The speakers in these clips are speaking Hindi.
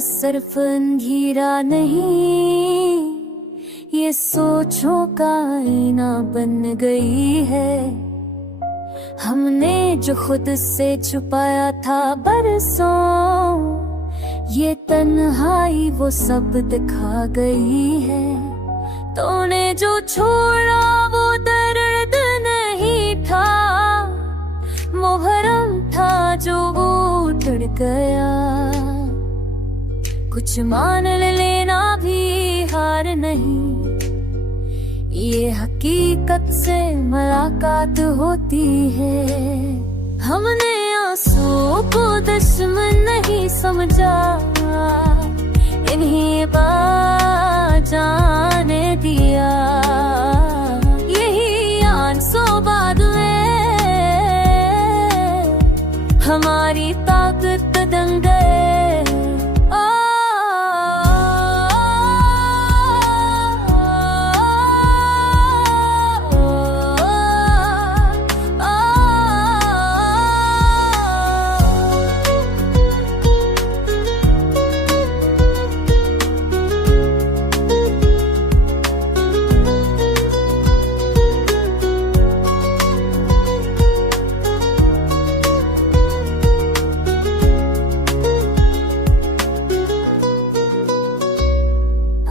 सिर्फ अंधेरा नहीं, ये सोचों का आईना बन गई है। हमने जो खुद से छुपाया था बरसों, ये तन्हाई वो सब दिखा गई है। तूने जो छोड़ा वो दर्द नहीं था, वो भरम था जो उतर गया। कुछ मान लेना भी हार नहीं, ये हकीकत से मुलाकात होती है। हमने आंसू को दुश्मन नहीं समझा, इन्हीं जाने दिया। यही आंसू बाद में हमारी ताकत दंग गए।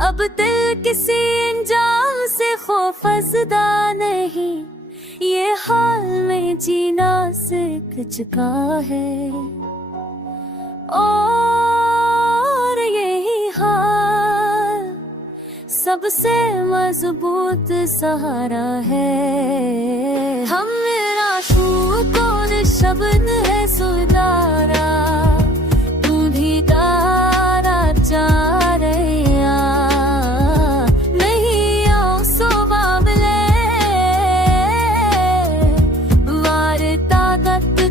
अब दिल किसी अंजाम से खौफज़दा नहीं, ये हाल में जीना सीख चुका है। और यही हाल सबसे मजबूत सहारा है। हम राशू को शब्द है सुधारा, तू भी तारा चाह रहे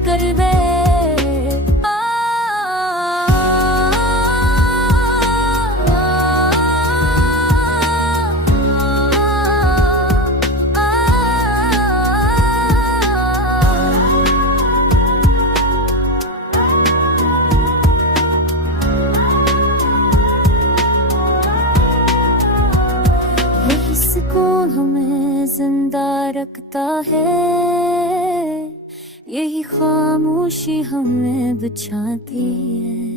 कर दे। इसको हमें जिंदा रखता है, यही खामोशी हमें बचाती है।